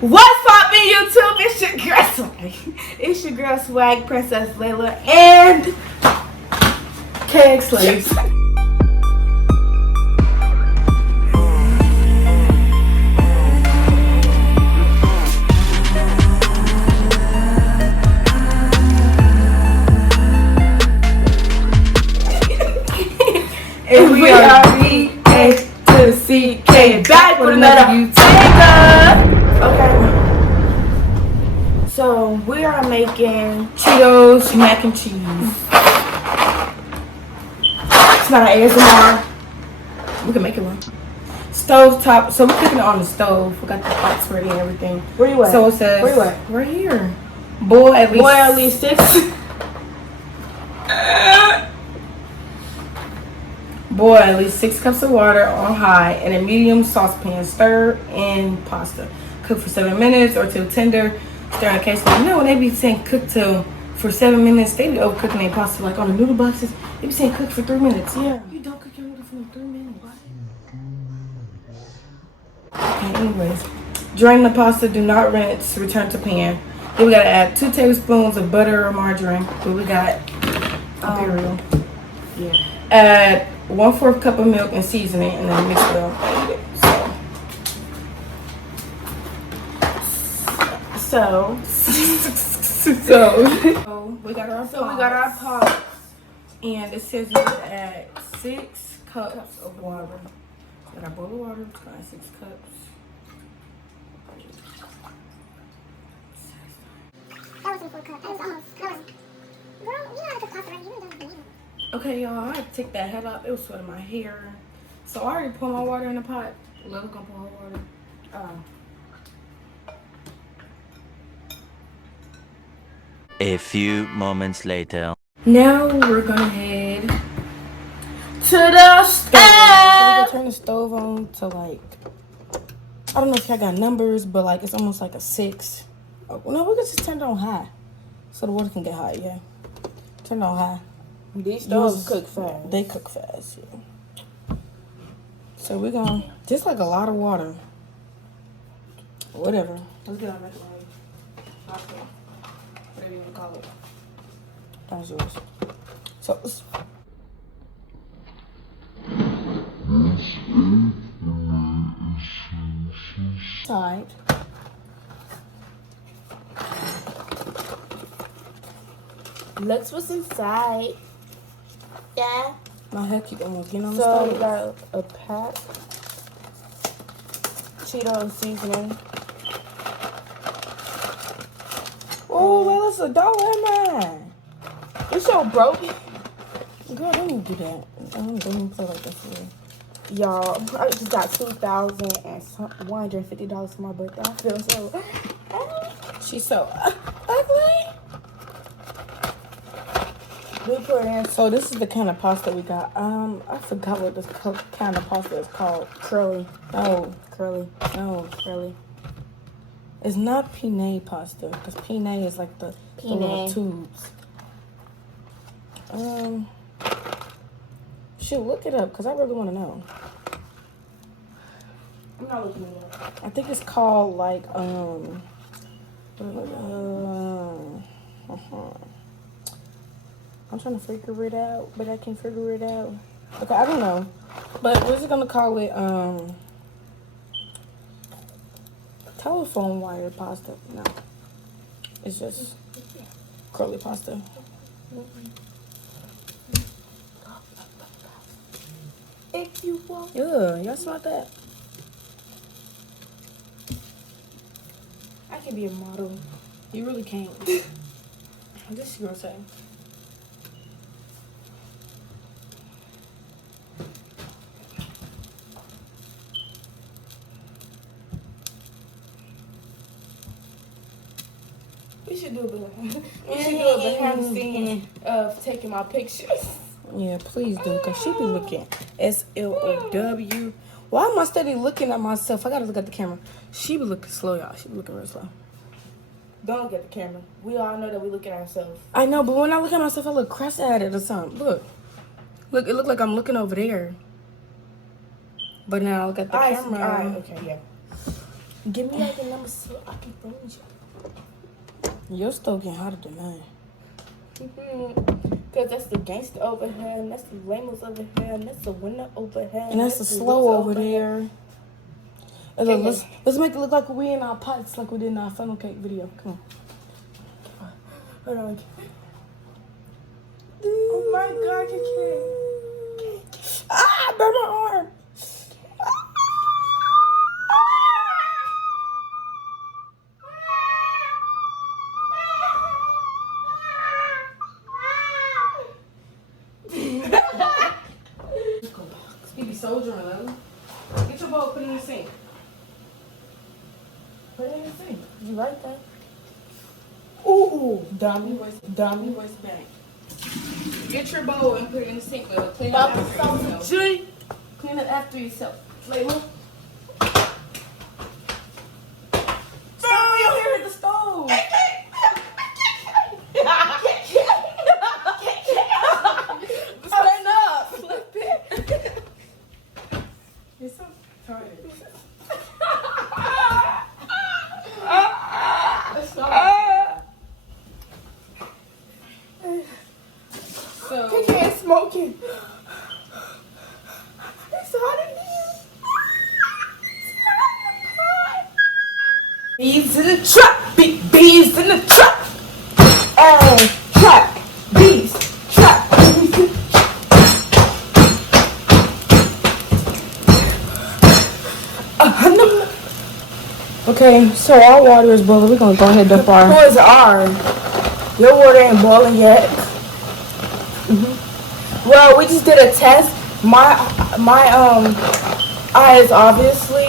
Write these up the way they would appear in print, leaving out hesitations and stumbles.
What's poppin' YouTube? It's your girl Swag. It's your girl Swag, Princess Leylah, and KX Slaves. And we are BH to the CK, back with another YouTuber. Okay. So we are making Cheetos mac and cheese. It's not an ASMR. We can make it one. Stove top. So we're cooking it on the stove. We got the pots ready and everything. Where you at? So it says Where you at? right here. Boil at least 6. Boil at least 6 cups of water on high in a medium saucepan. Stir in pasta. Cook for 7 minutes or till tender. Stir in occasionally. You know when they be saying cook till for 7 minutes, they be overcooking their pasta. Like on the noodle boxes, they be saying cook for 3 minutes. Yeah, you don't cook your noodle for 3 minutes. Okay, anyways, drain the pasta. Do not rinse. Return to pan. Then we gotta add 2 tablespoons of butter or margarine. But we got imperial. Yeah. Add 1/4 cup of milk and season it, and then mix it up and eat it. So we got our pot, and it says we add 6 cups of water. Got our bowl of water. It's got 6 cups. That wasn't 4 cups. That was almost. Girl, you know how to cook pasta, right? You really don't need it. Okay, y'all, I had to take that head off. It was sweating my hair. So I already put my water in the pot. Lil gonna pour her water. A few moments later. Now we're gonna head to the stove. So we're gonna turn the stove on to like, I don't know if I got numbers, but like it's almost like a 6. Oh, no, we're gonna just turn it on high so the water can get hot. Yeah, turn it on high. These stoves cook fast. They cook fast, yeah. So we're gonna, just like a lot of water. Whatever. Let's get our microwave. Okay. Whatever you want to call it. That's yours. So, side. Let's what's inside. Yeah. My head keep almost getting on the So we stove. got a pack. Cheeto seasoning. Oh, well, it's $1, man. It's so broke. Girl, don't even do that. Don't even play like that for real. Y'all, I just got $2,150 for my birthday. I feel so. She's so ugly. We put in. So this is the kind of pasta we got. I forgot what this kind of pasta is called. Curly. No, Curly. no. Curly. It's not penne pasta, because penne is like the little tubes. Shoot, look it up, because I really want to know. I'm not looking it up. I think it's called like, I'm trying to figure it out, but I can't figure it out. Okay, I don't know. But we're just going to call it, telephone wire pasta. No. It's just curly pasta. If you want. Yeah, y'all smell that? I can be a model. You really can't. This girl say. We should do a behind the scenes of taking my pictures. Yeah, please do, because she be looking SLOW. Why am I steady looking at myself? I gotta look at the camera. She be looking slow, y'all. She be looking real slow. Don't look at the camera. We all know that we look at ourselves. I know, but when I look at myself, I look cross at it or something. Look. Look, it look like I'm looking over there. But now I look at the camera. Alright, okay, yeah. Give me like a number so I can phone you. Your stove getting hotter than mine. Cause that's the gangster over here, and that's the lamos over here, and that's the winner over here, And that's the slow over there. And then let's make it look like we in our pots like we did in our funnel cake video. Come on. Hold on. Oh my god, you can't. Ah, I burned my arm. You be soldiering, Leylah. Get your bowl, put it in the sink. Put it in the sink. You like that? Ooh, dummy waist bank. Get your bowl and put it in the sink, Leylah. Clean it after yourself. Clean it after yourself. Leylah. Stop, your hair at the stove. Stand up. You're so tired. So You can't smoke it. It's hot in here. bees in the trap, bees in the trap. Trap, bees, trap, bees. Okay, so our water is boiling. We're gonna go ahead and dump our. Who is R? Your water ain't boiling yet. Well, we just did a test. My eye is obviously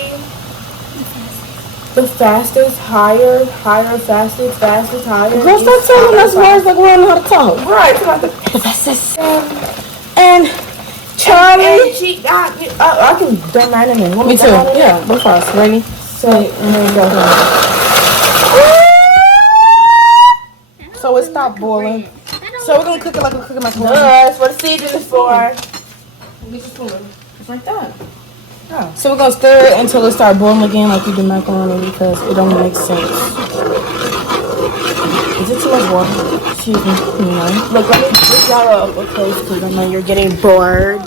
the fastest, higher, fastest, higher. Girl, stop telling us words like we don't know how to talk. Right, it's about the fastest. And Charlie. I can dumb that in there. Me too. Yeah, go fast. Ready? So, and then go. So it stopped boiling. So we're gonna cook it like we're cooking macaroni. That's what the season is for. Get your spoon. It's like that. Oh. So we're gonna stir it until it starts boiling again, like you do macaroni, because it don't make sense. Is it too much water? Excuse me. No. Look, let me pick y'all up, okay? Because I know you're getting bored.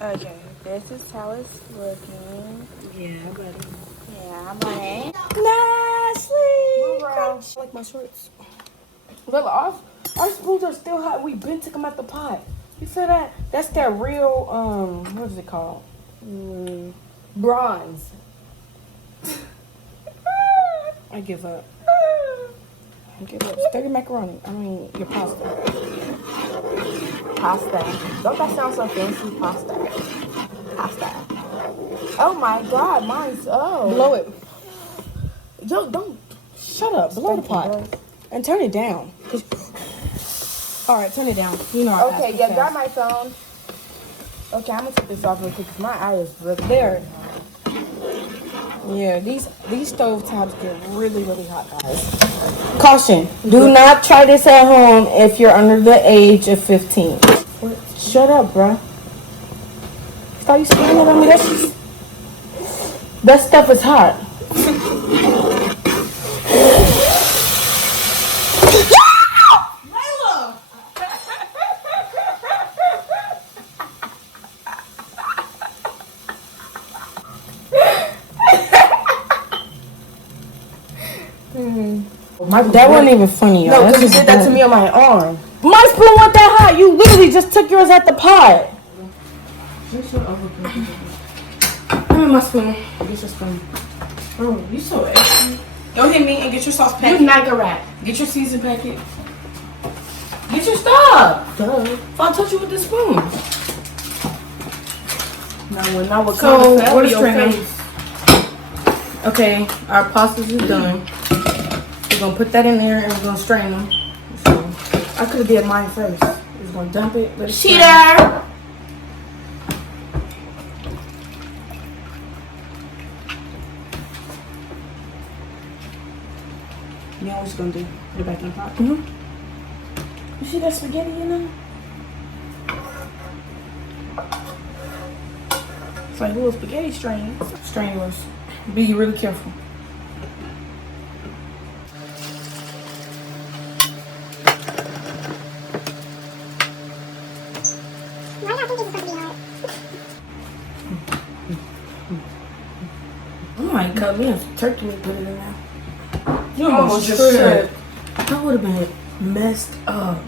Okay, this is how it's looking. Yeah, buddy. Yeah, buddy. Nicely. Move around. I like my shorts. Leylah, our spoons are still hot. We been took them out the pot. You feel that? That's that real, what is it called? Bronze. I give up. I give up. Stir your macaroni. I mean, your pasta. Pasta. Don't that sound so fancy? Pasta. Oh my god, mine's, Blow it. Yo, don't. Shut up. Blow the pot. And turn it down. Alright, turn it down. You know. Okay, yeah, got my phone. Okay, I'm gonna take this off real quick because my eye is really there. Yeah, these stove tops get really, really hot, guys. Caution: do not try this at home if you're under the age of 15. What? Shut up, bruh. Stop you spitting it on me? That stuff is hot. That wasn't even funny, y'all. No, because you did that to me on my arm. My spoon wasn't that hot. You literally just took yours at the pot. Give me my spoon. Get your spoon. Oh, you so extra. Go hit me and get your sauce packet. You Niagara rat. Get your season packet. Get your stuff. Duh. If I touch you with this spoon. Now we're So, coming what is your training? face. Okay, our pastas is done. We're gonna put that in there and we're gonna strain them. So, I could have did mine first. we're gonna dump it. Let it strain. Cheater! Now what you gonna do? Put it back in the pot. You see that spaghetti in there? It's like little spaghetti strains. Strainers. Be really careful. Why do I think this is supposed to be hard? I might cut me a turkey and put it in there. You almost should. should. That would have been messed up.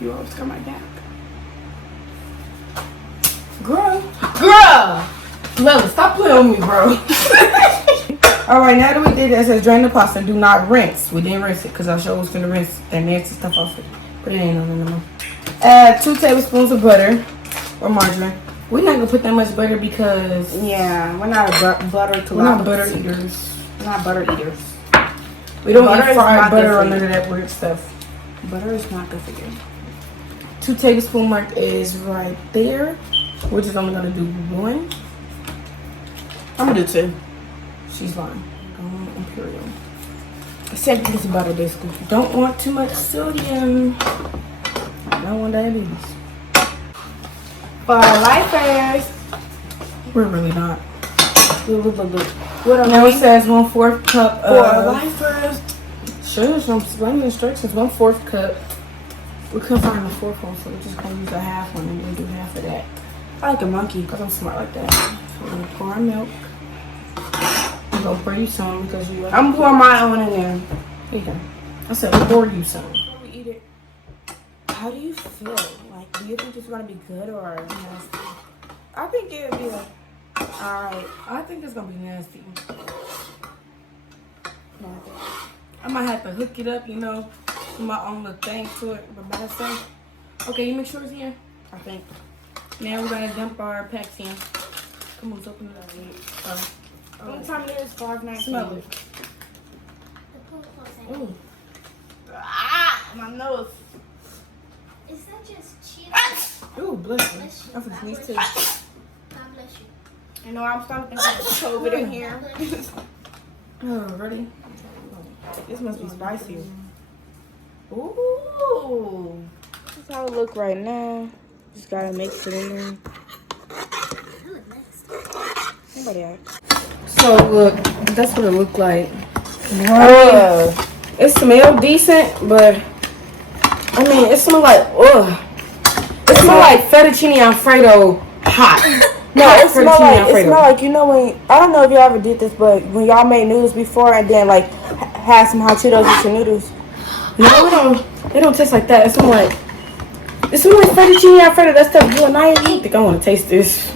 You always got my back. Girl. Leylah, stop playing with me, bro. Alright, now that we did that, it says drain the pasta. Do not rinse. We didn't rinse it because I showed us going to rinse that nasty stuff off it. But it ain't no more. Add 2 tablespoons of butter or margarine. We're not going to put that much butter because... Yeah, we're not butter to We're not butter eaters. We're not butter eaters. We don't Butter eat is fried not butter good or for none you. of that weird stuff. Butter is not good for you. 2 tablespoon mark is right there. We're just only going to do 1. I'm gonna do 2. She's lying. Don't want imperial. 7 pieces of butter, basically. Don't want too much sodium. Don't want diabetes. For lifers. We're really not. Look. What are Now we? it says 1/4 cup For of... lifers. Sure, from explaining the instructions. 1/4 cup. We couldn't find the 4th one, so we're just going to use a half one and then do half of that. I like a monkey. Because I'm smart like that. So we're going to pour our milk. I'm going to pour you some because you... I'm pouring my own in there. Here you go. I said pour you some. Before we eat it, how do you feel? Like, do you think it's gonna be good or nasty? I think it would be like, alright. I think it's going to be nasty. I might have to hook it up, you know, do my own little thing to it by myself. Okay, you make sure it's here? I think. Now we're going to dump our packs in. Come on, let's open it up. What time it is? 5:19. Smell it. The pool closed. Ooh. Ah, my nose. Is that just cheese? Ooh, bless you. Bless you. I'm going to sneeze too. God bless you. You know, I'm starting to think there's COVID in here. Oh, ready? This must be spicy. Ooh. This is how it look right now. Just gotta mix it in there. That look nice. Somebody asked. So, look, that's what it looked like. Oh. It smelled decent, but I mean, it smelled like, ugh. It smelled like fettuccine alfredo hot. No, Hot it smell fettuccine like Alfredo. you know when I don't know if y'all ever did this, but when y'all made noodles before and then like had some hot Cheetos with your noodles. No, it don't taste like that. It smells like fettuccine alfredo. That stuff you and I eat. I think I want to taste this.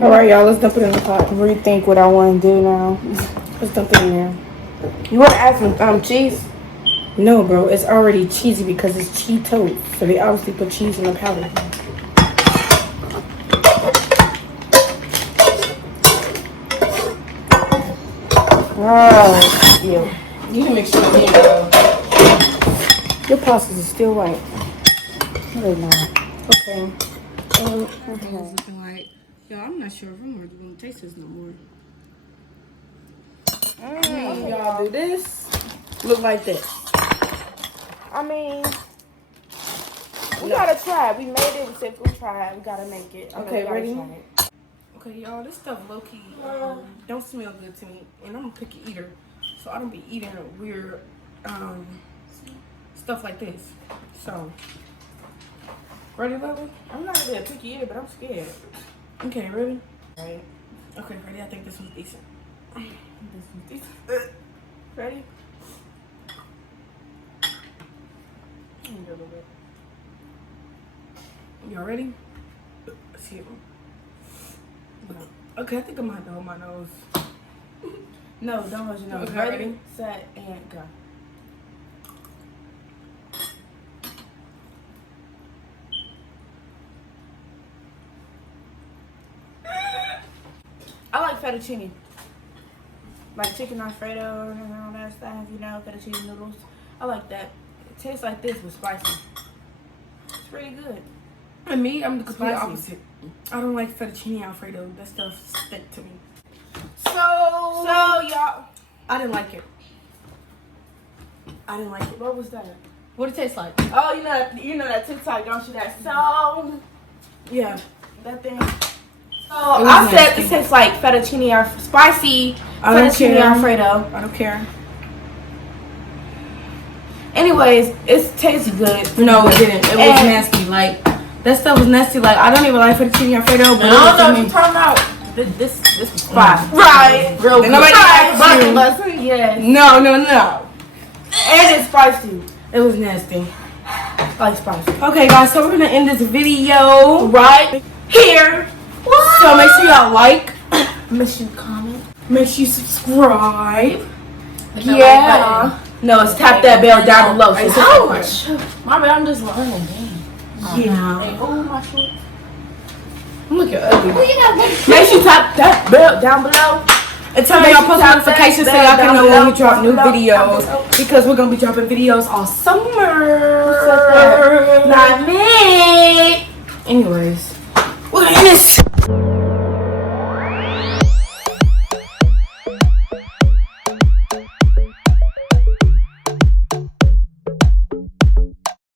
All right, y'all, let's dump it in the pot. Rethink what I want to do now. Let's dump it in there. You want to add some cheese? No, bro, it's already cheesy because it's Cheetos. So they obviously put cheese in the powder. Oh, yeah. You can make sure your pastas is still white. Really not. Okay. It's looking like, yo, I'm not sure if I'm really gonna taste this no more. Y'all do this. Look like this. I mean, we gotta try it. We made it. We said we'll try it. We gotta make it. Okay, we gotta ready? try it. Okay, y'all, this stuff low-key don't smell good to me. And I'm a picky eater. So I don't be eating weird stuff like this. So, ready, Leylah? I'm not really a picky eater, but I'm scared. Okay, ready? Right. Okay, ready? I think this one's decent. This one's decent. Ready? Y'all ready? Let's see it. Okay, I think I'm gonna have to hold my nose. No, don't hold your nose. Okay, Ready, ready? set, and go. I like fettuccine. Like chicken alfredo and all that stuff, you know, fettuccine noodles. I like that. It tastes like this with spicy. It's pretty good. And me, I'm the complete Spicy. opposite. I don't like fettuccine alfredo. That stuff stick to me. So y'all, I didn't like it. I didn't like it. what was that? What it taste like? Oh, you know that TikTok, don't you? That so Yeah. that thing. So I said this tastes like fettuccine spicy fettuccine alfredo. I don't care. Anyways, it tastes good. No, it didn't. It was nasty. Like that stuff was nasty. Like I don't even like fettuccine alfredo, but I don't know what you're talking about. This was fire. Right. Real good. Nobody asked you. Yes. No. And it's spicy. It was nasty. I like spicy. Okay, guys. So we're gonna end this video Right here. What? So make sure y'all like. Make sure you comment. Make sure you subscribe. Yeah. No, it's tap that bell down below. So Ouch. My bad, I'm just learning. Yeah. Hey, oh, my shorts. Look at ugly. Make sure you tap that bell down below. And turn on your post notifications so y'all can know when we drop new videos. Because we're gonna be dropping videos all summer. Not me. Anyways, we're gonna end this.